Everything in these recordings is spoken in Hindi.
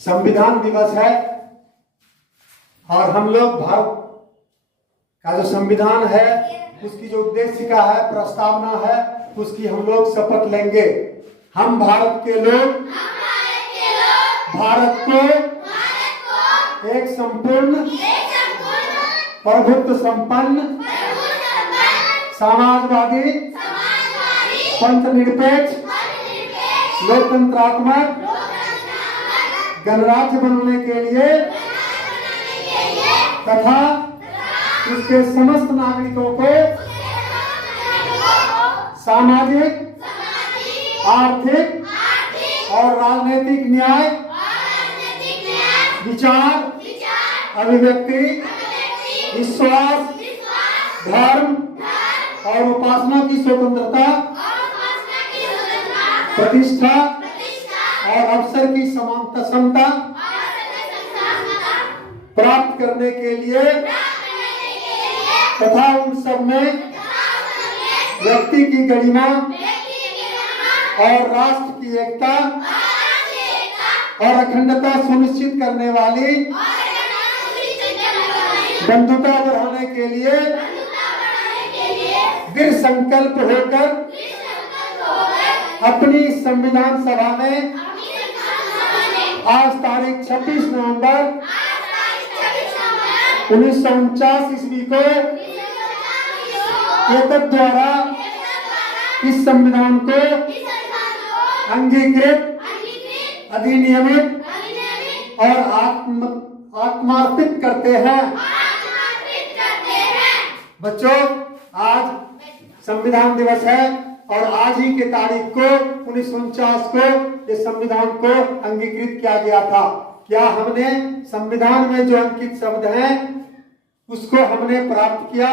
संविधान दिवस है और हम लोग भारत का जो संविधान है उसकी जो उद्देशिका है, प्रस्तावना है, उसकी हम लोग शपथ लेंगे। हम भारत के लोग भारत को एक संपूर्ण प्रभुत्व संपन्न समाजवादी पंथनिरपेक्ष लोकतंत्रात्मक गणराज्य बनाने के लिए तथा उसके समस्त नागरिकों को सामाजिक, आर्थिक और राजनीतिक न्याय, विचार, अभिव्यक्ति, विश्वास, धर्म और उपासना की स्वतंत्रता, प्रतिष्ठा और अवसर की समानता क्षमता प्राप्त करने के लिए तथा उन सब में व्यक्ति की गरिमा और राष्ट्र की एकता और अखंडता सुनिश्चित करने वाली बंधुता बढ़ाने के लिए दृढ़ संकल्प होकर अपनी संविधान सभा में आज तारीख 26 नवंबर 1949 ईस्वी को एतद द्वारा इस संविधान को अंगीकृत, अधिनियमित और आत्मार्पित करते हैं। बच्चों, आज संविधान दिवस है और आज ही के तारीख को 1949 को इस संविधान को अंगीकृत किया गया था। क्या हमने संविधान में जो अंकित शब्द हैं उसको हमने प्राप्त किया?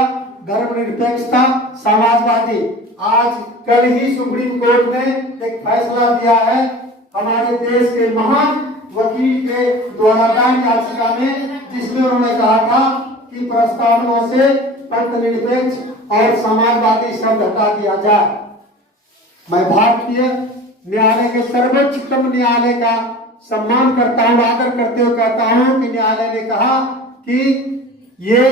धर्मनिरपेक्षता, समाजवादी। आज कल ही सुप्रीम कोर्ट ने एक फैसला दिया है हमारे देश के महान वकील के द्वारा दायर याचिका में, जिसमें उन्होंने कहा था कि प्रस्तावना से पंथनिरपेक्ष और समाजवादी शब्द हटा दिया जाए। मैं भारतीय न्यायालय के सर्वोच्चतम न्यायालय का सम्मान करता हूँ, आदर करते हुए कहता हूँ कि न्यायालय ने कहा कि ये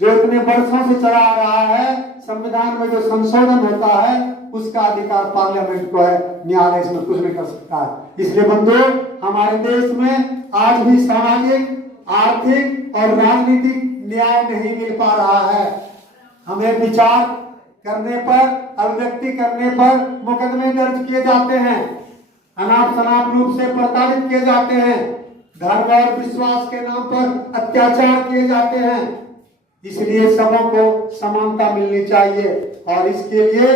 जो इतने वर्षों से चला आ रहा है, संविधान में जो संशोधन होता है उसका अधिकार पार्लियामेंट को है, न्यायालय इसमें कुछ नहीं कर सकता है। इसलिए बंधुओं, हमारे देश में आज भी सामाजिक, आर्थिक और राजनीतिक न्याय नहीं मिल पा रहा है। हमें विचार करने पर, अभिव्यक्ति करने पर मुकदमे दर्ज किए जाते हैं, अनाप शनाप रूप से प्रताड़ित किए जाते हैं, धर्म और विश्वास के नाम पर अत्याचार किए जाते हैं। इसलिए सबों को समानता मिलनी चाहिए और इसके लिए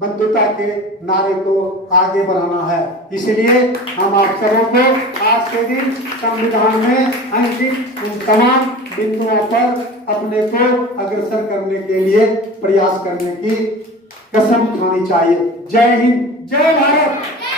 बंधुता के नारे को आगे बढ़ाना है। इसलिए हम आप सबों को आज के दिन संविधान में अंकित उन तमाम बिंदुओं पर अपने को अग्रसर करने के लिए प्रयास करने की कसम उठानी चाहिए। जय हिंद, जय भारत।